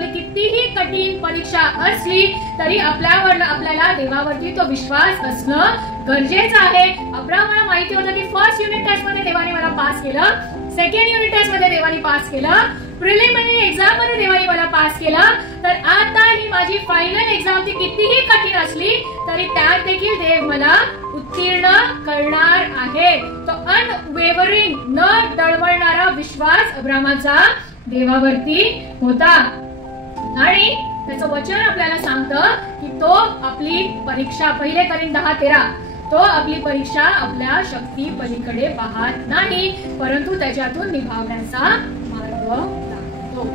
आपली कितीही कठीण परीक्षा असली तरी आपल्याला देवावरती तो विश्वास असणं गरजेचं आहे. अब्राहमाला माहिती होतं की फर्स्ट युनिट टेस्ट मध्ये देवाने मला पास केलं, सेकंड युनिट टेस्ट मध्ये देवाने पास केलं, प्रिलिमिनरी एक्झाम मध्ये देवाने मला पास केलं, तर आता ही माझी फायनल एक्झाम ती कितीही कठीण असली तरी त्यात देखील देव मला उत्तीर्ण करणार आहे. तो अनवेवरिंग न डळमळणारा विश्वास अब्राहमाचा देवावरती होता. आणि त्याचं वचन आपल्याला सांगतं की तो आपली परीक्षा, पहिले करीन 10:13, तो आपली परीक्षा आपल्या शक्ती पलीकडे पाहत नाही परंतु त्याच्यातून निभावण्याचा मार्ग दाखवतो.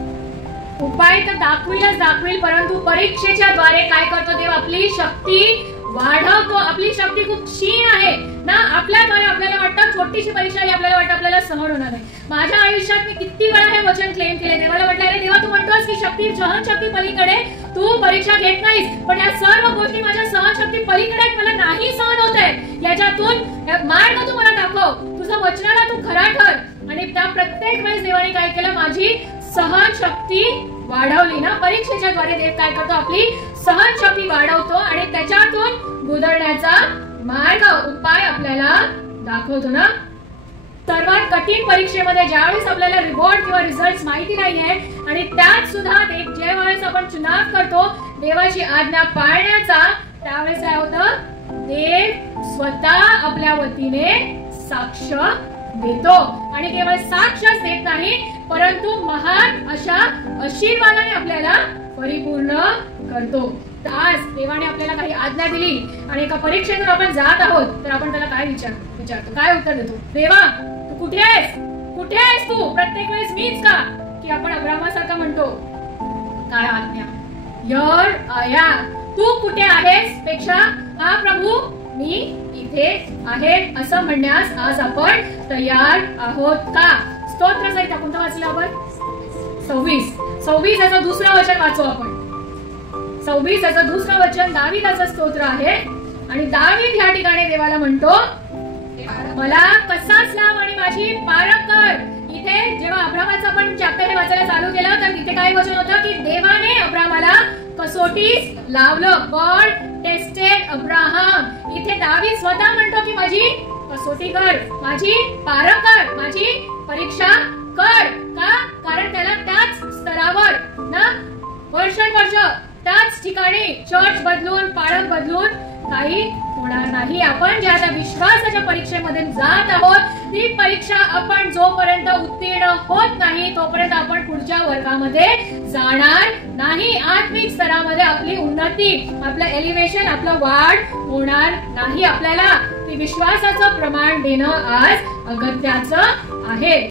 उपाय तर दाखवेल परंतु परीक्षेच्या द्वारे काय करतो देव, आपली शक्ती वाढवतो. आपली शक्ती खूप क्षीण आहे ना, आपल्याद्वारे आपल्याला वाटतं छोटीशी परीक्षा ही आपल्याला वाटतं आपल्याला सहन होणार आहे. माझ्या आयुष्यात मी किती वेळा हे वचन क्लेम केले, देवाला म्हटलं अरे देवा तू म्हणतोस की सहनशक्ती पलीकडे तू परीक्षा घेत नाहीस, पण या सर्व गोष्टी माझ्या सहनशक्ती पलीकडे मला नाही सहन होत आहे, याच्यातून मार्ग तू मला दाखव, तुझं वचनाला तू खरा ठर. आणि त्या प्रत्येक वेळेस देवाने काय केलं, माझी सहनशक्ती वाढवली ना. परीक्षेच्या द्वारे देव काय करतो, आपली सहनशक्ती वाढवतो आणि त्याच्यातून गुजरण्याचा मार्ग, उपाय आपल्याला दाखवतो ना. सर्वात कठीण परीक्षेमध्ये ज्यावेळेस आपल्याला रिवॉर्ड किंवा रिझल्ट माहिती नाहीये आणि त्यात सुद्धा ज्यावेळेस आपण चुनाव करतो देवाची आज्ञा पाळण्याचा, त्यावेळेस काय होतं, देव स्वतः आपल्या वतीने साक्ष देतो. आणि केवळ साक्षच देत नाही परंतु महान अशा आशीर्वादाने आपल्याला परिपूर्ण करतो. आज देवाने आपल्याला काही आज्ञा दिली आणि एका परीक्षेतून आपण जात आहोत तर आपण त्याला काय विचारतो, काय उत्तर देतो, देवा तू कुठे आहेस तू, प्रत्येक वेळेस मीच का, की आपण अब्राहमासारखा म्हणतो काय आज्ञा, हियर आय एम, तू कुठे आहेस पेक्षा हा प्रभू मी इथे आहे असं म्हणण्यास आज आपण तयार आहोत का. स्तोत्रसहिता कोणतं वाचलं आपण, 26 याचं दुसरं वचन वाचू आपण. 26 याचं दुसरं वचन दावीदाचं स्तोत्र आहे आणि दावीद या ठिकाणी देवाला म्हणतो मला कसाच लाभ आणि माझी पारख कर. इथे जेव्हा अब्राहमाचं आपण चॅप्टर हे वाचायला चालू केलं तर तिथे काय वचन होतं की देवाने अब्राहमाला कसोटीस लावलं. God tested Abraham. इथे दावीद स्वतः म्हणतो की माझी कसोटी कर, माझी पारख कर, माझी परीक्षा कर. का, कारण त्याला त्याच स्तरावर ना वर्षानुवर्ष त्याच ठिकाणी चर्च बदलून पाळख बदलून काही होणार नाही. आपण ज्या विश्वासाच्या परीक्षेमध्ये जात आहोत ती परीक्षा आपण जोपर्यंत उत्तीर्ण होत नाही तोपर्यंत आपण पुढच्या वर्गामध्ये जाणार नाही. आत्मिक स्तरामध्ये आपली उन्नती, आपलं एलिव्हेशन, आपलं वाढ होणार नाही. आपल्याला ती विश्वासाचं प्रमाण देणं आज अगत्याचं आहे.